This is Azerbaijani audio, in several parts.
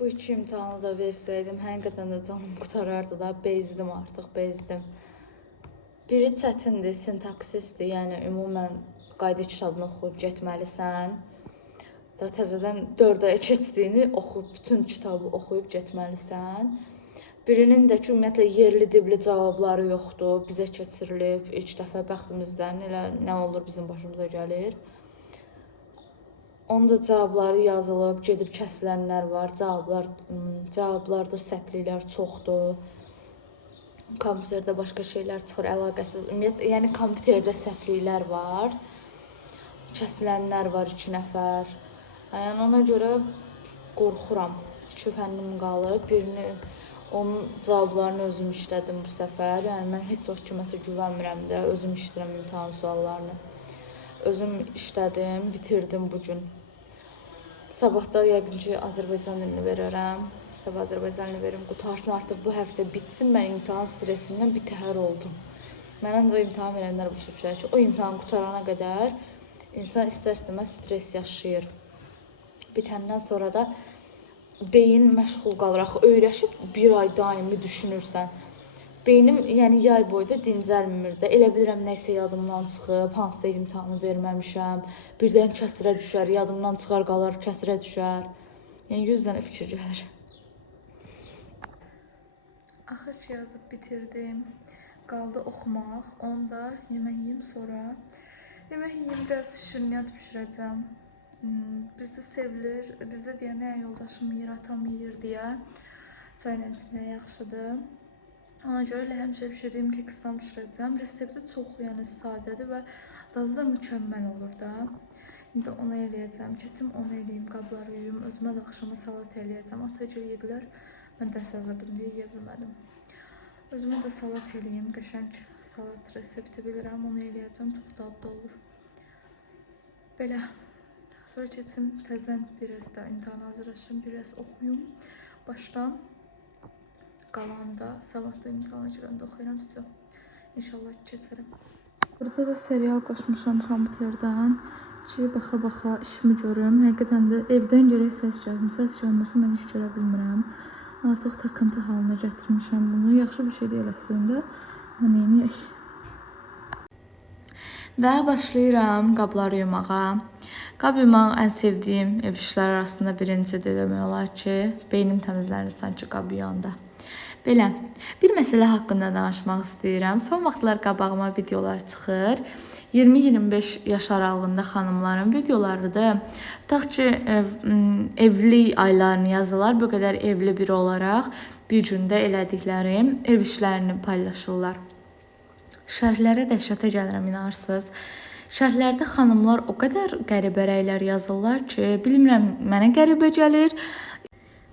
Bu iki imtahanı da versəydim, həqiqətən də canım qurtarardı da, bezdim artıq, bezdim. Biri çətindir, sintaksisdir, yəni ümumən qayda kitabını oxuyub getməlisən. Da təzədən 4 aya keçdiyini oxuyub, bütün kitabı oxuyub getməlisən. Birinin də ki, ümumiyyətlə yerli dibli cavabları yoxdur, bizə keçirilib. İlk dəfə bəxtimizdən elə nə olur bizim başımıza gəlir. Onun da cavabları yazılıb, gedib kəsilənlər var. Cavablarda səhvliklər çoxdur. Kompüterdə başqa şeylər çıxır, əlaqəsiz. Ümumiyyətlə, yəni kompüterdə səhvliklər var. Kəsilənlər var 2 nəfər. Yəni ona görə qorxuram. 2 fənnim qalıb. Onun cavablarını özüm işlədim bu səfər. Yəni mən heç vaxt kiməsə güvənmirəm də, özüm işləyirəm imtahan suallarını. Özüm işlədim, bitirdim bu gün. Sabahda yəqin ki, Azərbaycan dilini verərəm. Sabah Azərbaycan dilini verim, qutarsın artıq bu həftə bitsin. Mən imtahan stresindən bitəhər oldum. Mən ancaq imtahan verənlər başa düşər ki, o imtahan qutarana qədər insan istər-istəməz stres yaşayır. Bitəndən sonra da beyin məşğul qalır. Axı öyrəşib bir ay daimi düşünürsən. Beynim yəni yay boyu da dincəlmir də. Elə bilirəm nəsə yadımdan çıxıb, hansısa imtahanı verməmişəm. Birdən kəsirə düşər, yadımdan çıxar qalar, kəsirə düşər. Yəni 100 dənə fikir gəlir. Axır ki yazıb bitirdim. Qaldı oxumaq. Onu da yemək yeyim sonra. Yemək yeyim, biraz şirniyyat bişirəcəm. Bizdə sevilir. Bizdə deyən yoldaşım yeyir, atam yeyir deyə. Çayla içmək yaxşıdır. Ona görə elə həmişə bişirdiyim keksdən bişirəcəm. Resepti çox yəni sadədir və dadı da mükəmməl olur da. İndi onu eləyəcəm. Keçim onu eləyim, qabları yuyum. Özümə də axşama salat eləyəcəm. Atacır yedilər. Mən dərs hazırladım deyə yeyə bilmədim. Özümə də salat eləyim. Qəşəng salat resepti bilirəm. Onu eləyəcəm. Çox dadlı olur. Belə. Sonra keçim təzən biraz da imtahana hazırlaşım. Biraz oxuyum. Başdan. Qalanda, sabahda imtahana girəndə oxuyuram sizə. İnşallah keçərəm. Burada da serial qoşmuşam kompüterdən ki, baxa-baxa işimi görüm. Həqiqətən də evdən gərək səs gəlsin. Səs gəlməsi mən iş görə bilmirəm. Artıq takıntı halına gətirmişəm bunu. Yaxşı bir şey deyil əslində. Amma neyiniyək? Və başlayıram qabları yumağa. Qab yumaq ən sevdiyim ev işləri arasında birincidir demək olar ki, beynim təmizlənir sanki qab yuyanda. Belə, bir məsələ haqqında danışmaq istəyirəm. Son vaxtlar qabağıma videolar çıxır. 20-25 yaş aralığında xanımların videolarıdır. Tutaq ki, evlilik aylarını yazırlar. Bu qədər evli biri olaraq bir gündə elədiklərim ev işlərini paylaşırlar. Şərhlərə dəhşətə gəlirəm, inarsınız. Şərhlərdə xanımlar o qədər qəribə rəylər yazırlar ki, bilmirəm mənə qəribə gəlir,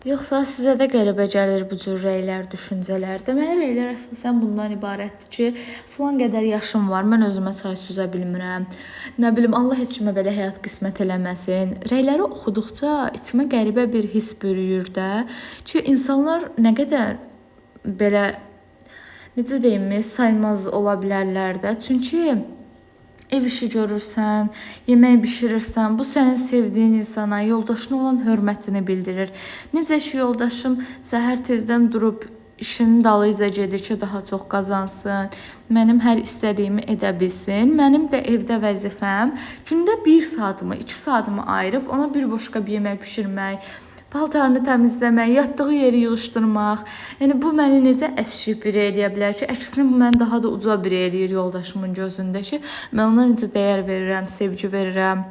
yoxsa sizə də qəribə gəlir bu cür rəylər, düşüncələr. Deməli, rəylər əsasən bundan ibarətdir ki, filan qədər yaşım var, mən özümə çay süzə bilmirəm. Nə bilim, Allah heç kimə belə həyat qismət eləməsin. Rəyləri oxuduqca içimə qəribə bir his bürüyür də ki, insanlar nə qədər belə, necə deyim, saymaz ola bilərlər də. Çünki ev işi görürsən, yemək bişirirsən, bu sənin sevdiyin insana, yoldaşına olan hörmətini bildirir. Necə ki, yoldaşım səhər tezdən durub işinin dalıyca gedir ki, daha çox qazansın, mənim hər istədiyimi edə bilsin. Mənim də evdə vəzifəm gündə 1 saatımı, 2 saatımı ayırıb ona bir boşqa bir yemək bişirmək, paltarını təmizləmək, yatdığı yeri yığışdırmaq. Yəni bu məni necə əşkib biri eləyə bilər ki, əksinə bu məni daha da uca biri eləyir yoldaşımın gözündə ki, mən ona necə dəyər verirəm, sevgi verirəm.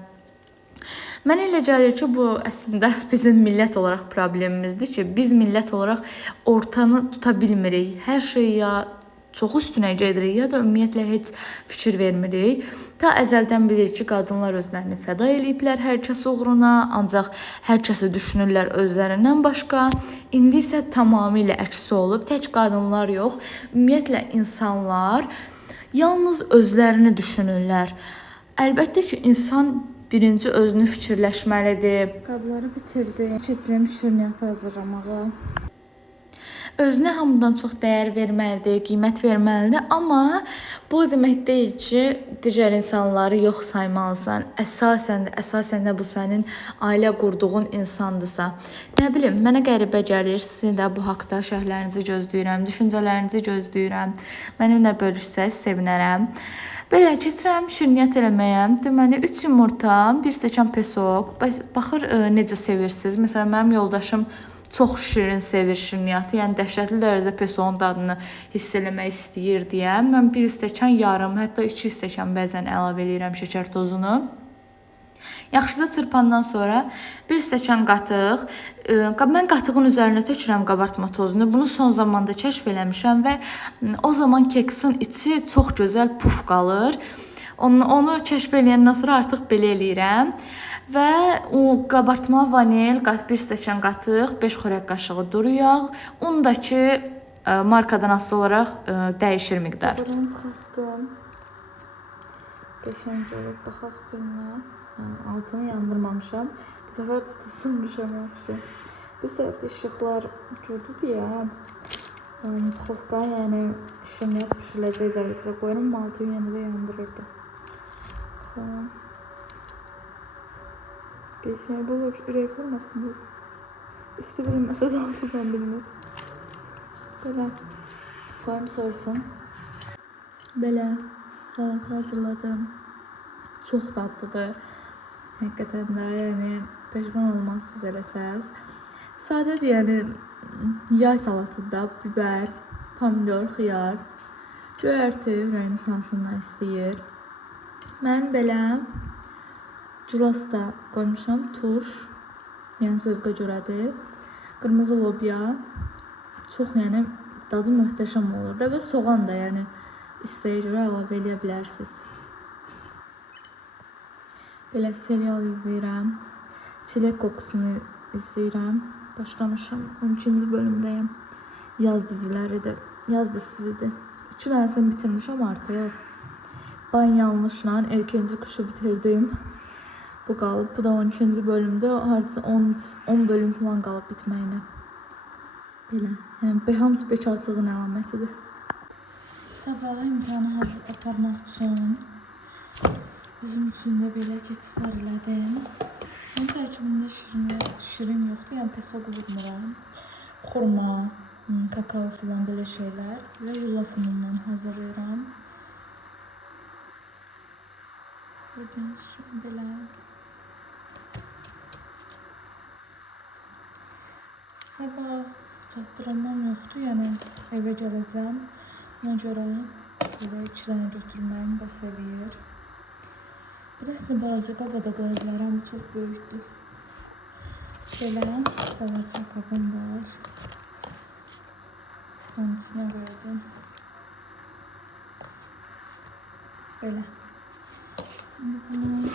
Mənə elə gəlir ki, bu əslində bizim millət olaraq problemimizdir ki, biz millət olaraq ortanı tuta bilmirik. Hər şey ya çox üstünə gedirik, ya da ümumiyyətlə heç fikir vermirik. Ta əzəldən bilir ki, qadınlar özlərini fəda eləyiblər hər kəs uğruna, ancaq hər kəsi düşünürlər özlərindən başqa. İndi isə tamamilə əksi olub, tək qadınlar yox, ümumiyyətlə insanlar yalnız özlərini düşünürlər. Əlbəttə ki, insan birinci özünü fikirləşməlidir. Qabları bitirdim, keçəcəm şirniyyatı hazırlamağa. Özünə hamıdan çox dəyər verməlidir, qiymət verməlidir, amma bu o demək deyil ki, digər insanları yox saymalısan. Əsasən də bu sənin ailə qurduğun insandırsa. Nə bilim, mənə qəribə gəlir. Sizin də bu haqqda şərhlərinizi gözləyirəm, düşüncələrinizi gözləyirəm. Mənimlə bölüşsəz sevinərəm. Belə keçirəm şirniyyat eləməyə. Deməli 3 yumurta, 1 stəkan pesok. Baxır necə sevirsiniz. Məsələn, mənim yoldaşım çox şirin sevir şirniyyatı. Yəni dəhşətli dərəcədə pesoğun dadını hiss eləmək istəyir deyə mən 1 stəkan yarım, hətta 2 stəkan bəzən əlavə edirəm şəkər tozunu. Yaxşıca çırpandan sonra 1 stəkan qatıq. Mən qatığın üzərinə tökürəm qabartma tozunu. Bunu son zamanda kəşf eləmişəm və o zaman keksin içi çox gözəl puf qalır. Onu kəşf eləyəndən sonra artıq belə eləyirəm. Və o qabartma vanil, 1 stəkan qatıq, 5 xörək qaşığı duru yağ, un da ki markadan asılı olaraq dəyişir miqdar. Buradan çıxartdım. Qəşəng görək baxaq birinə. Altını yandırmamışam. Bu səfər tutulmuşam yaxşı. Biz tərəfdə işıqlar uçurdu deyə duxovka, yəni şirniyyat pişiriləcək dərəcədə qoyuram, altını yenə də yandırırdı. Geçer bu ürək formasında. Üstü bilinməsə də altıdan bilinir. Belə koyum soysun. Belə salat hazırladım. Çox dadlıdır. Həqiqətən də, yəni peşman olmazsınız eləsəz. Sadədir, yəni yay salatında biber, pomidor, xiyar, göyərti ürəyin sansından istəyir. Mən belə Culas da qoymuşam, turş, yəni zövqə görədir. Qırmızı lobya, çox yəni dadı möhtəşəm olur da və soğan da yəni istəyə görə əlavə eləyə bilərsiniz. Belə serial izləyirəm, çilek qoxusunu izləyirəm. Başlamışam, 12-ci bölümdəyim. Yaz diziləridir, yaz dizisidir. 2 dənəsini bitirmişəm artıq. Ban yanlışla erkənci quşu bitirdim. Bu qalıb. Bu da 12-ci bölümdə. Hardasa 10 bölüm falan qalıb bitməyinə. Belə. Yəni hamısı bekarçılığın əlamətidir. Sabah imtahanı hazır aparmaq üçün üzüm üçün də belə keçsər elədim. Onun tərkibində şirin yoxdur. Yəni pesok vurmuram. Xurma, kakao falan belə şeylər. Və yulaf unundan hazırlayıram. Gördüyünüz kimi belə. Sabah çatdıramam yoxdur, yəni evə gələcəm. Ona görə belə 2 dənə götürməyim bəs eləyir. Bir də əslində balaca qaba da qoya bilərəm, çox böyükdür. Belə balaca qabım var. Onun içinə qoyacağım. Belə. Bunu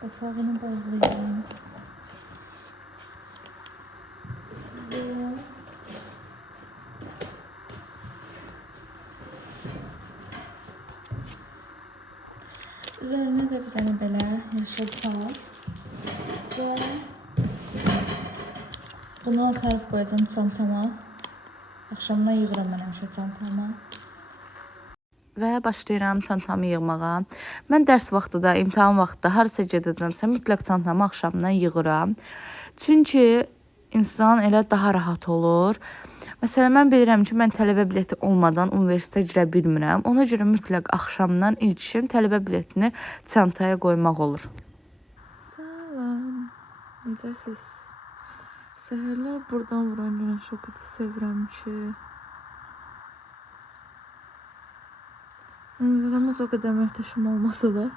qapağını bağlayacağım. Üzerine de bir tane belə yaşatsam. Və bunu aparıb qoyacağım çantama. Axşamdan yığıram mən həmişə çantama. Və başlayıram çantamı yığmağa. Mən dərs vaxtı da, imtahan vaxtı da harasa gedəcəmsə mütləq çantamı axşamdan yığıram. Çünki insan elə daha rahat olur. Məsələn, mən bilirəm ki, mən tələbə bileti olmadan universitetə girə bilmirəm. Ona görə mütləq axşamdan ilk işim tələbə biletini çantaya qoymaq olur. Salam. Necəsiz? Səhərlər buradan vuran günəşi o qədər sevirəm ki. Mənzərəmiz o qədər möhtəşəm olmasa da,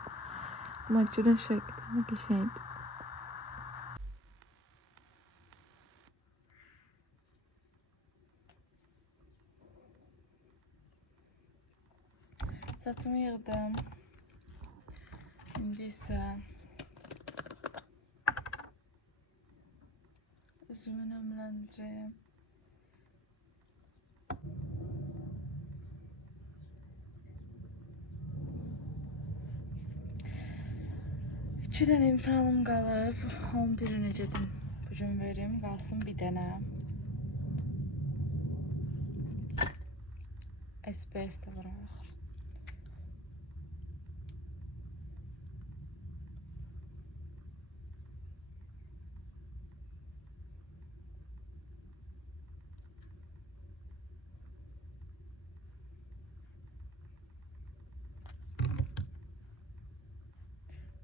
amma günəş həqiqətən qəşəngdir. Saçımı yığdım. İndi isə üzümü nəmləndirəm. İki dənə imtahanım qalıb. 11-i necədim? Bu gün verim, qalsın bir dənə. SPF də vuraq.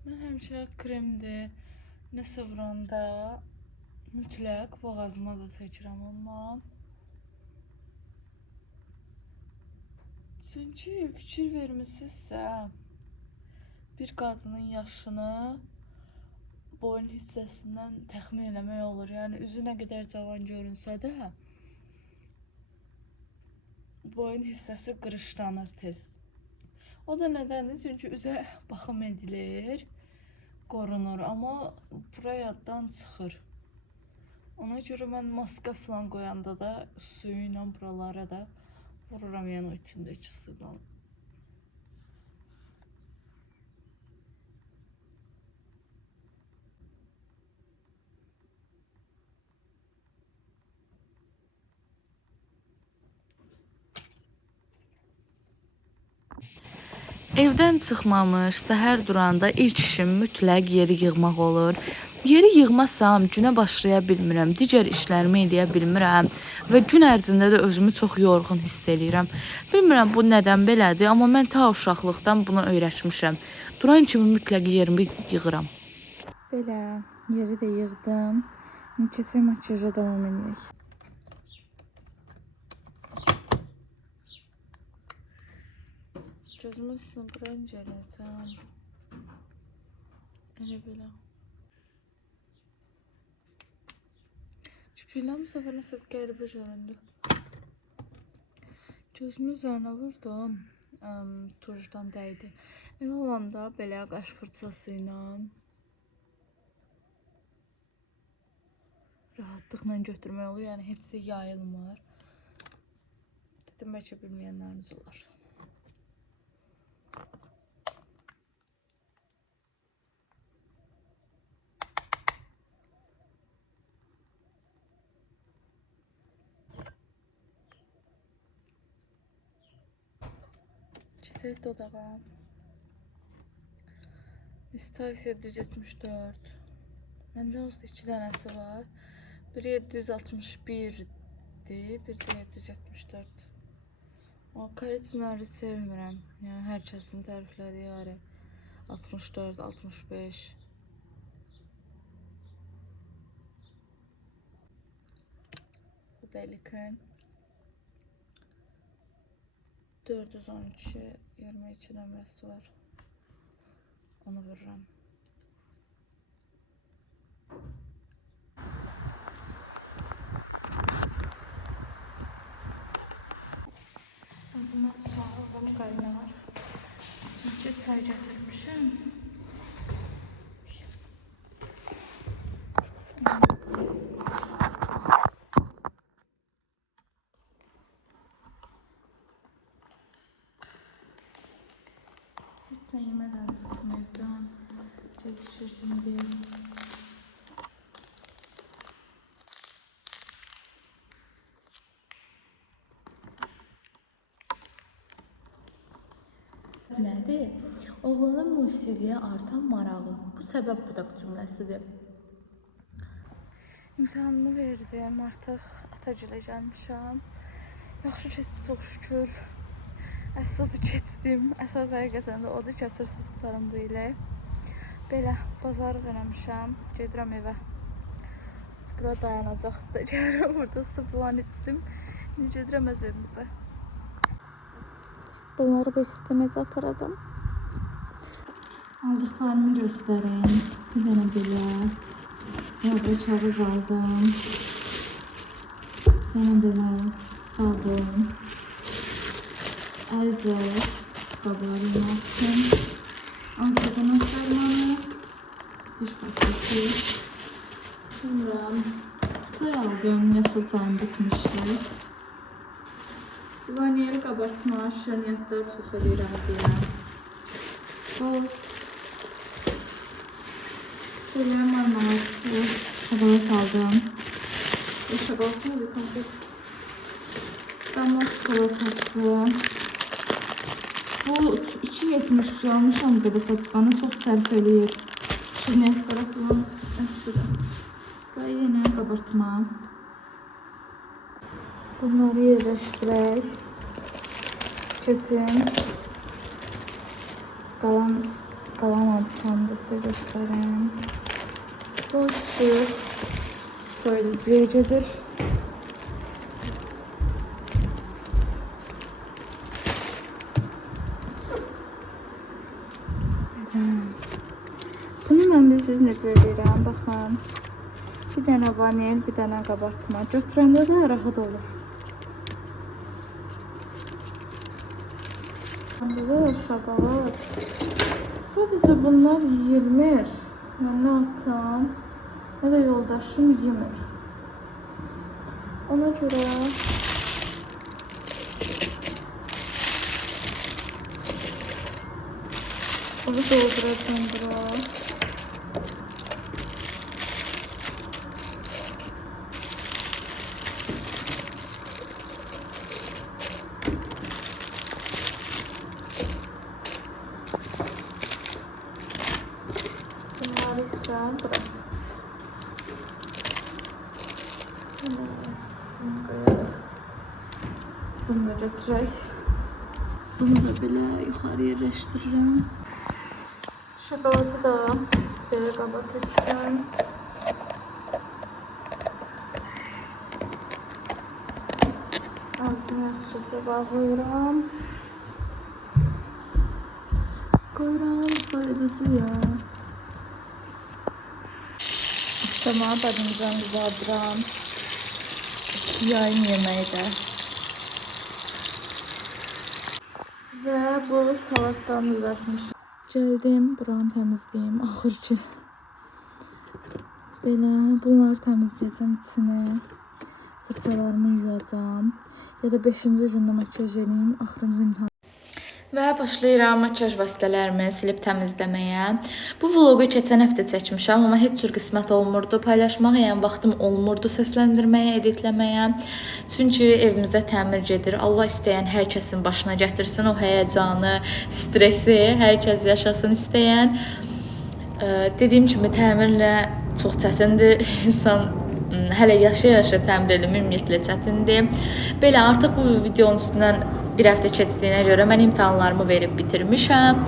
Mən həmişə kremdir, nəsə vuranda mütləq boğazıma da çəkirəm ondan. Çünki fikir vermisinizsə, bir qadının yaşını boyun hissəsindən təxmin eləmək olur. Yəni üzü nə qədər cavan görünsə də, boyun hissəsi qırışlanır tez. O da nədəndir? Çünki üzə baxım edilir, qorunur, amma bura yaddan çıxır. Ona görə mən maska falan qoyanda da suyu ilə buralara da vururam, yəni o içindəki sudan. Evdən çıxmamış, səhər duranda ilk işim mütləq yeri yığmaq olur. Yeri yığmasam günə başlaya bilmirəm, digər işlərimi eləyə bilmirəm və gün ərzində də özümü çox yorğun hiss eləyirəm. Bilmirəm bu nədən belədir, amma mən ta uşaqlıqdan bunu öyrəşmişəm. Duran kimi mütləq yerimi yığıram. Belə, yeri də yığdım. Keçək makyaja davam edək. Gözümün üstünə bronzer edəcəm. Elə belə. Küpürlər bu səfər nəsə qəribə göründü. Gözümün üzərinə vurdum. Tujdan dəydi. Elə olanda belə qaş fırçası ilə rahatlıqla götürmək olur. Yəni heç də yayılmır. Dedim bəlkə bilməyənləriniz olar. Keçək dodağa. İstaysiya 774. Məndə onsuz 2 dənəsi var. Biri 761'di, bir də 774. O karitinləri sevmirəm. Yəni hər kəsin təriflədiyi var. 64, 65. Bu Belikan. 412, 22 nömrəsi var. Onu vururam. Özümə su aldım, qaynar. Çünki çay gətirmişəm. Heç nə yemədən çıxdım evdən. Gəzişirdim deyə. Nədir? Oğlanın musiqiyə artan marağı. Bu səbəb budaq cümləsidir. İmtahanımı verdim. Artıq Atagilə gəlmişəm. Yaxşı keçdi, çox şükür. Əsas keçdim. Əsas həqiqətən də odur ki, əsərsiz qutaram bu ilə. Belə bazarlıq eləmişəm. Gedirəm evə. Bura dayanacaqda. Gəlirəm burada su falan içdim. İndi gedirəm öz evimizə. Bunları bir sisteməcə aparacağım. Aldıqlarımı göstərim. Bir dənə belə. Burada kağız aldım. Bir dənə belə sabun. Əlcək. Qabları yumaqdım. Antiqonat dərmanı. Diş pastası. Sonra çay aldım. Yaşıl çayım bitmişdi. Vaniyeli qabartma, şirniyyatlar çox eləyirəm deyirəm. Toz. Belə marmalatlı şokolat aldım. Şokolat mı bir konfet? Damla çikolatası. Bu 2.73 almışam qadafaçqanı, çox sərf eləyir. Şirin tərəfindən əşirəm. Və yenə qabartma. Bunları yerləşdirək. Keçin. Qalan adışandı sizə göstərəm. Bu soyuducuya gedir. Bunu mən siz necə edirəm, baxın. Bir dənə vanil, bir dənə qabartma. Götürəndə də rahat olur. Burada şokolad. Sadəcə bunlar yemir. Mən nə atam, nə də yoldaşım yemir. Ona görə onu dolduracağım bura. Bunları ise bura. Bunu da götürək. Bunu da belə yuxarı yerləşdirirəm. Şokolatı da belə qaba tökdüm. Ağzını yaxşıca bağlayıram. Qoyuram soyuducuya. Axşama badımcan qızardıram. Yayın yeməyi də. Və bu salatdan düzəltmişəm. Gəldim, buranı təmizləyim. Axır ki, belə bunları təmizləyəcəm içini. Fırçalarımı yuyacam. Ya da 5-ci gündə makyaj edeyim, axırıncı imtahan. Və başlayıram makyaj vasitələrimi silib təmizləməyə. Bu vlogu keçən həftə çəkmişəm, amma heç cür qismət olmurdu paylaşmağa, yəni vaxtım olmurdu səsləndirməyə, editləməyə. Çünki evimizdə təmir gedir. Allah istəyən hər kəsin başına gətirsin o həyəcanı, stresi, hər kəs yaşasın istəyən. Dediyim kimi təmirlə çox çətindir. İnsan hələ yaşa-yaşa təmir eləmə ümumiyyətlə çətindir. Belə artıq bu videonun üstündən bir həftə keçdiyinə görə mən imtahanlarımı verib bitirmişəm.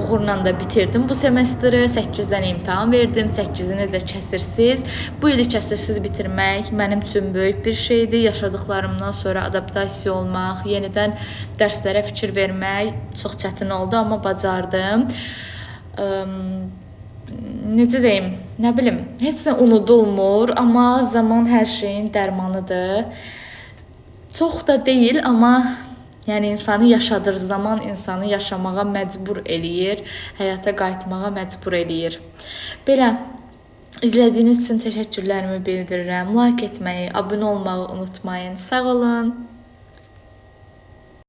Uğurla da bitirdim bu semestri. 8-dən imtahan verdim. 8-ini də kəsirsiz. Bu ili kəsirsiz bitirmək mənim üçün böyük bir şeydir. Yaşadıklarımdan sonra adaptasiya olmaq, yenidən dərslərə fikir vermək çox çətin oldu, amma bacardım. Necə deyim, nə bilim, heç nə unudulmur, amma zaman hər şeyin dərmanıdır. Çox da deyil, amma yəni insanı yaşadır, zaman insanı yaşamağa məcbur eləyir, həyata qayıtmağa məcbur eləyir. Belə, izlədiyiniz üçün təşəkkürlərimi bildirirəm. Like etməyi, abunə olmağı unutmayın. Sağ olun.